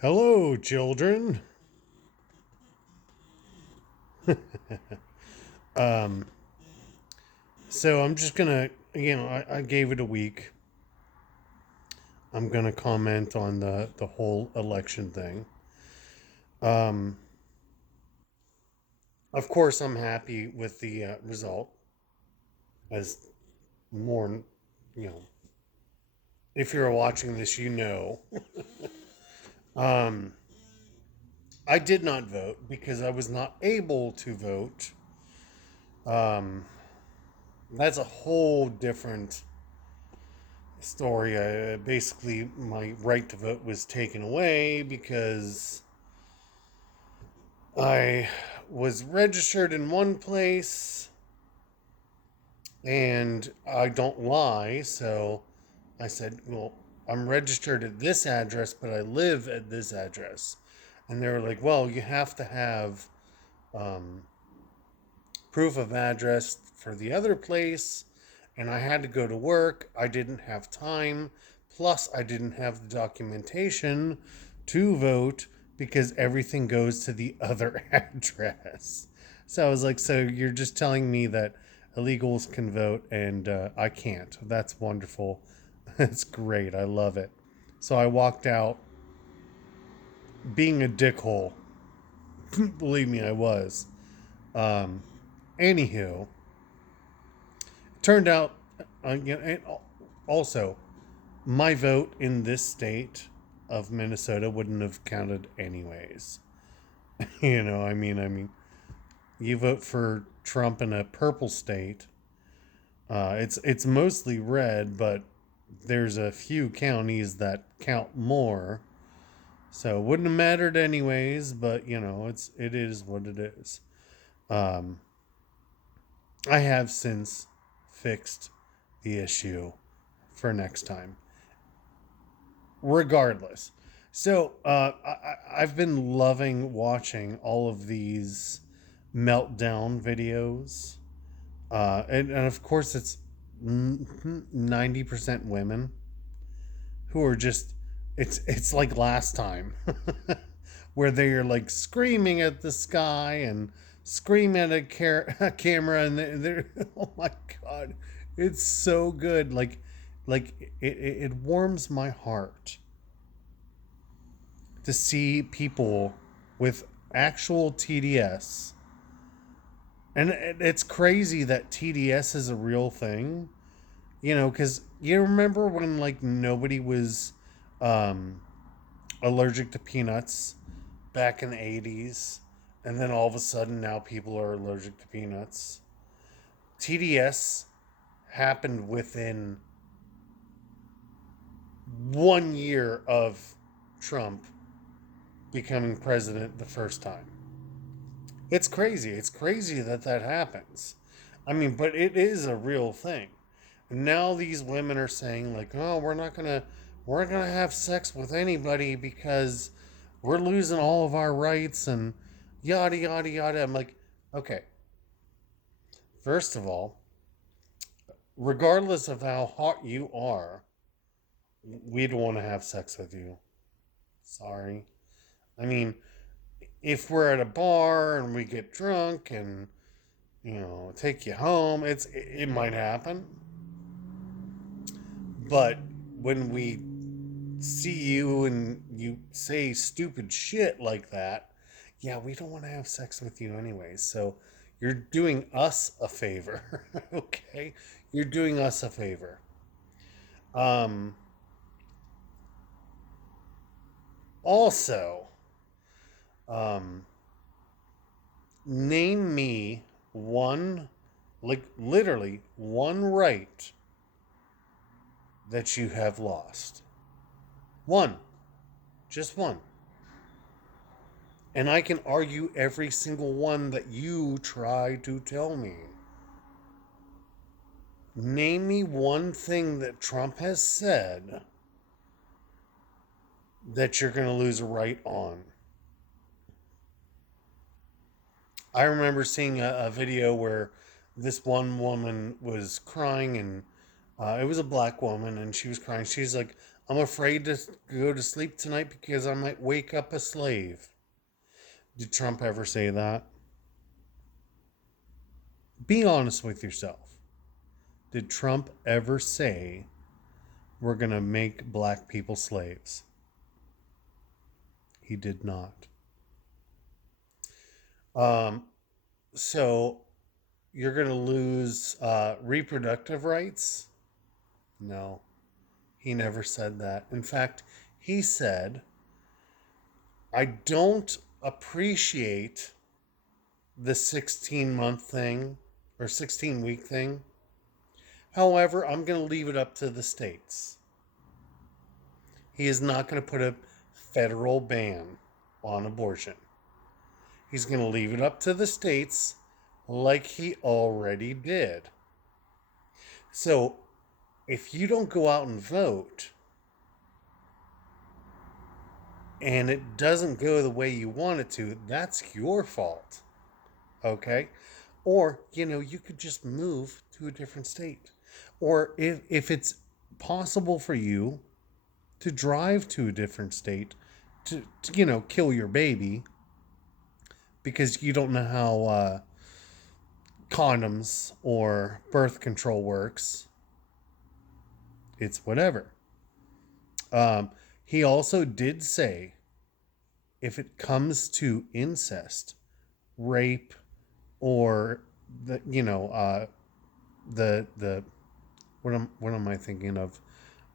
Hello, children. Um, so I'm just gonna, I gave it a week. I'm gonna comment on the whole election thing. Um, of course, I'm happy with the result. As more, you know, if you're watching this, you know. Um, I did not vote because I was not able to vote. Um, that's a whole different story. Basically, my right to vote was taken away because I was registered in one place and I don't lie. So I said, well, I'm registered at this address, but I live at this address. And they were like, well, you have to have um, proof of address for the other place. And I had to go to work. I didn't have time. Plus, I didn't have the documentation to vote because everything goes to the other address. So I was like, so you're just telling me that illegals can vote and I can't. That's wonderful. That's great. I love it. So I walked out being a dickhole. Believe me, I was. Um, Anywho, turned out, and also, my vote in this state of Minnesota wouldn't have counted anyways. I mean, you vote for Trump in a purple state. It's mostly red, but there's a few counties that count more, so it wouldn't have mattered anyways. But it is what it is. Um, I have since fixed the issue for next time, regardless. So I've been loving watching all of these meltdown videos, and of course it's 90% women who are just it's like last time where they are like screaming at the sky and screaming at a camera and they're oh my god, it's so good. It warms my heart to see people with actual TDS. And it's crazy that TDS is a real thing, because you remember when like nobody was um, allergic to peanuts back in the 80s, and then all of a sudden now people are allergic to peanuts. TDS happened within 1 year of Trump becoming president the first time. It's crazy. It's crazy that that happens. I mean, but it is a real thing. And now these women are saying like, "Oh, we're not gonna have sex with anybody because we're losing all of our rights and yada yada yada." I'm like, okay. First of all, regardless of how hot you are, we don't want to have sex with you. Sorry. I mean, if we're at a bar and we get drunk and take you home. It might happen, but when we see you and you say stupid shit like that, yeah, we don't want to have sex with you anyways. So you're doing us a favor, okay? You're doing us a favor. Um, Also, um, name me one, like literally one right that you have lost. One, just one. And I can argue every single one that you try to tell me. Name me one thing that Trump has said that you're going to lose a right on. I remember seeing a video where this one woman was crying, and it was a black woman, and she was crying. She's like, I'm afraid to go to sleep tonight because I might wake up a slave. Did Trump ever say that? Be honest with yourself. Did Trump ever say we're going to make black people slaves? He did not. Um, so you're going to lose reproductive rights? No, he never said that. In fact, he said, I don't appreciate the 16-month thing or 16-week thing. However, I'm going to leave it up to the states. He is not going to put a federal ban on abortion. He's going to leave it up to the states like he already did. So if you don't go out and vote and it doesn't go the way you want it to, that's your fault. Okay? Or, you could just move to a different state. Or if it's possible for you to drive to a different state to kill your baby because you don't know how condoms or birth control works, it's whatever. He also did say if it comes to incest, rape, or the what am I thinking of?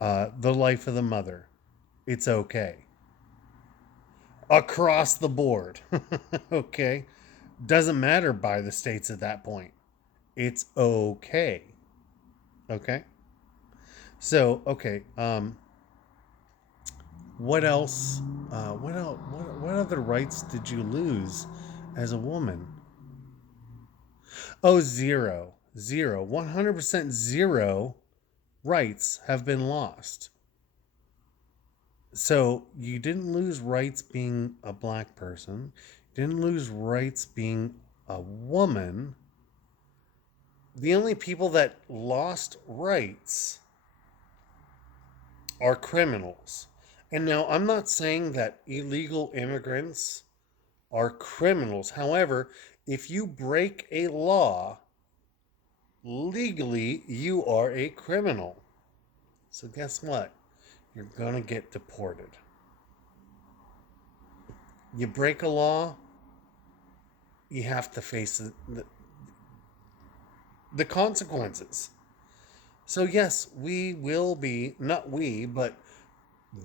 The life of the mother. It's okay. Across the board. Okay? Doesn't matter by the states at that point. It's okay. Okay? So, okay. What else? What other rights did you lose as a woman? Oh, zero. Zero. 100% zero rights have been lost. So you didn't lose rights being a black person. You didn't lose rights being a woman. The only people that lost rights are criminals. And now I'm not saying that illegal immigrants are criminals. However, if you break a law, legally you are a criminal. So guess what? You're going to get deported. You break a law, you have to face the consequences. So yes, we will be, not we, but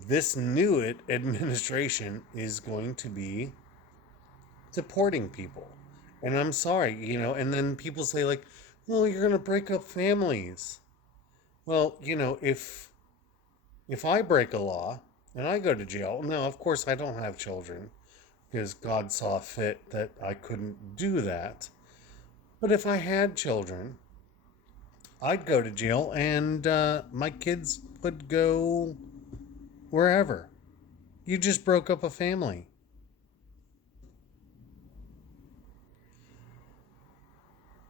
this new administration is going to be deporting people. And I'm sorry, and then people say like, well, you're going to break up families. Well, if I break a law and I go to jail, now of course I don't have children because God saw fit that I couldn't do that. But if I had children, I'd go to jail and my kids would go wherever. You just broke up a family.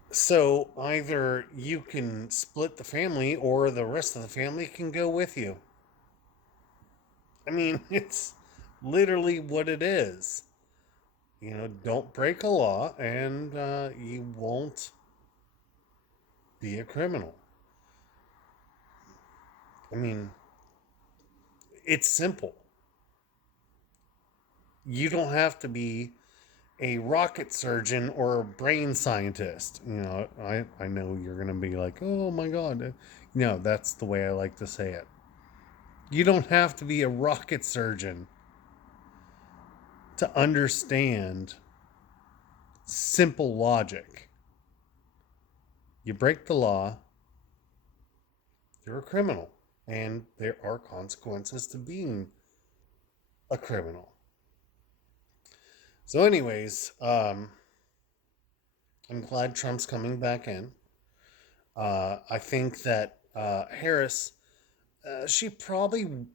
So either you can split the family or the rest of the family can go with you. I mean, it's literally what it is. Don't break a law and you won't be a criminal. I mean, it's simple. You don't have to be a rocket surgeon or a brain scientist. I know you're going to be like, oh my God. No, that's the way I like to say it. You don't have to be a rocket surgeon to understand simple logic. You break the law, you're a criminal. And there are consequences to being a criminal. So, anyways, I'm glad Trump's coming back in. I think that Harris, she probably,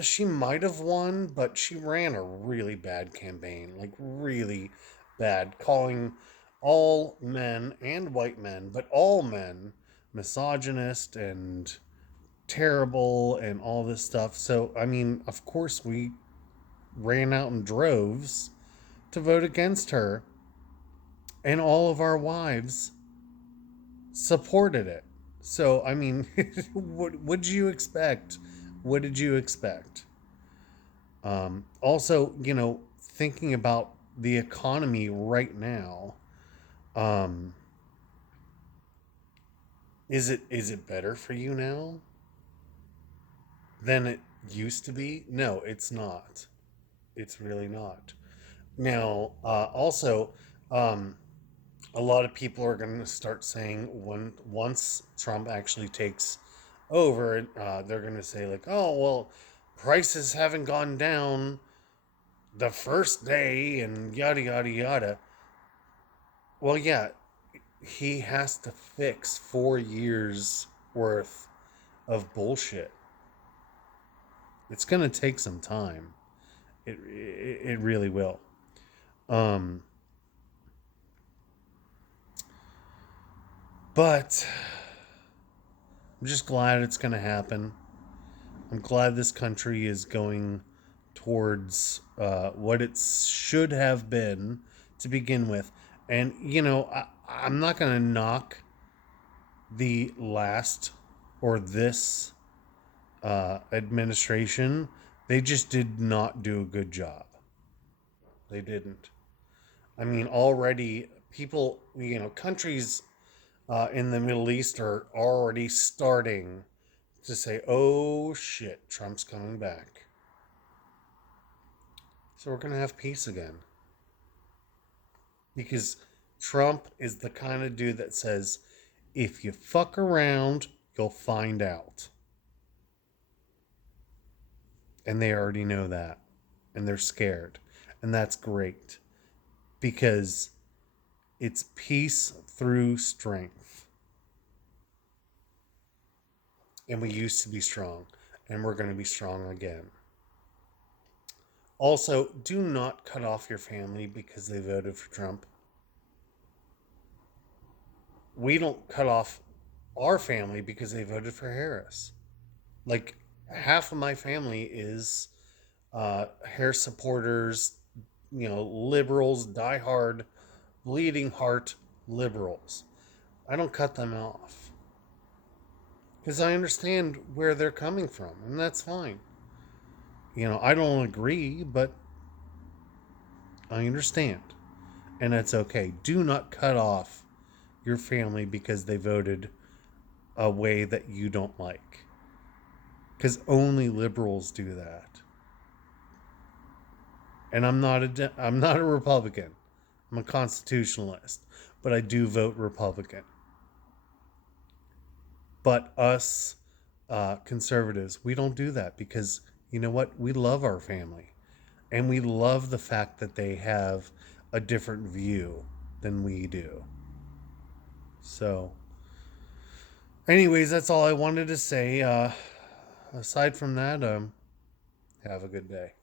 she might have won, but she ran a really bad campaign, like really bad, calling all men and white men, but all men, misogynist and terrible and all this stuff. So, I mean, of course, we ran out in droves to vote against her, and all of our wives supported it. So, I mean, what would you expect? What did you expect? Also, thinking about the economy right now, um, is it better for you now than it used to be? No, it's not. It's really not. Now, also, um, a lot of people are going to start saying once Trump actually takes over, they're going to say like, oh well, prices haven't gone down the first day and yada yada yada. Well, yeah, he has to fix 4 years worth of bullshit. It's going to take some time. It really will. Um, but I'm just glad it's going to happen. I'm glad this country is going towards what it should have been to begin with. And, I'm not going to knock the last or this administration. They just did not do a good job. They didn't. I mean, already people, countries in the Middle East are already starting to say, oh shit, Trump's coming back. So we're going to have peace again. Because Trump is the kind of dude that says, if you fuck around, you'll find out. And they already know that. And they're scared. And that's great. Because it's peace through strength. And we used to be strong. And we're going to be strong again. Also, do not cut off your family because they voted for Trump. We don't cut off our family because they voted for Harris. Like, half of my family is Harris supporters, liberals, diehard, bleeding heart liberals. I don't cut them off because I understand where they're coming from, and that's fine. I don't agree, but I understand, and that's okay. Do not cut off your family because they voted a way that you don't like, because only liberals do that. And I'm not a Republican. I'm a constitutionalist, but I do vote Republican. But us conservatives, we don't do that because you know what? We love our family, and we love the fact that they have a different view than we do. So, anyways, that's all I wanted to say. Aside from that, have a good day.